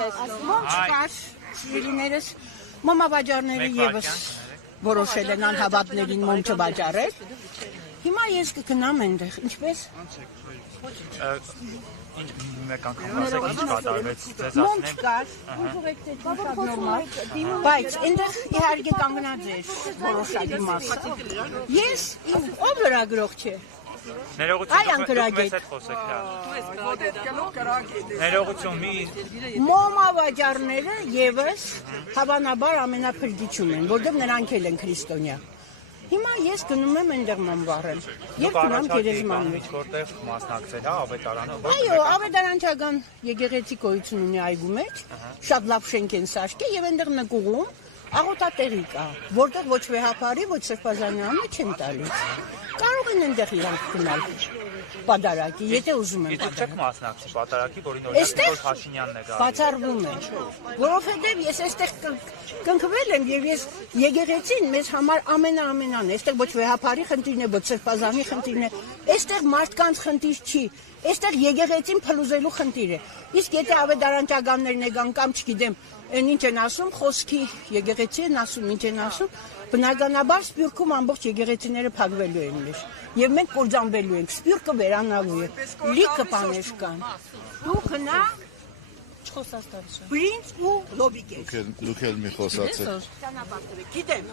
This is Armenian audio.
Ոնց կար շիրիներս մամավաճառները եւս որոշել են անհավատներին մոմ չվաճառել։ Հիմա ես կգնամ այնտեղ, ինչպես։ Մեկ անգամ ասեք ինչ կատարվեց ձեզ Մոմ ասնեմ։ չկար, ուզում եք բայց այնտեղ իհարկե կանգնած էր որոշակի մասը։ Ես ով լրագրող չէ։ Ներողություն, դուք մեզ հետ խոսեք։ Ներողություն, մի Մոմավաճառները եւս հավանաբար ամենափրկիչում են, որտեղ նրանք էլ են քրիստոնյա։ Հիմա ես գնում եմ այնտեղ մոմ վառել։ Եվ գնամ գերեզմանից, որտեղ մասնակցել, հա, ավետարանը։ Այո, ավետարանչական եկեղեցի գոյություն ունի այգու մեջ, շատ լավ շենք են սարքել եւ այնտեղ նկուղում աղոթատեղի կա, որտեղ ոչ վեհապարի, ոչ սրբազանյանը չեն տալիս։ Կարող են այնտեղ իրանք գնալ պատարակի, եթե ուզում են։ Իսկ չեք մասնակցի պատարակի, որին օրինակ Նիկոլ Փաշինյանն է գալիս։ Բացառվում է, որովհետև ես այստեղ կնքվել եմ եւ ես եկեղեցին մեզ համար ամենան է, այստեղ ոչ վեհապարի խնդիրն է, ոչ սրբազանի խնդիրն է, այստեղ մարդկանց խնդիր չի, այստեղ եկեղեցին փլուզելու խնդիր է։ Իսկ եթե ավետարանչականներն եկան կամ չգիտեմ, այն ինչ են ասում, խոսքի եկեղեցի են ասում, ինչ են ասում, բնականաբար Սփյուռքում ամբողջ եկեղեցիները փակվելու են մեր։ Եվ մենք կործանվելու ենք, Սփյուռքը վերանալու է։ Լիքը բաներ կան։ Դու գնա Պրինց ու լոբիկ ես։ Դուք էլ մի խոսացեք։ Գիտեմ։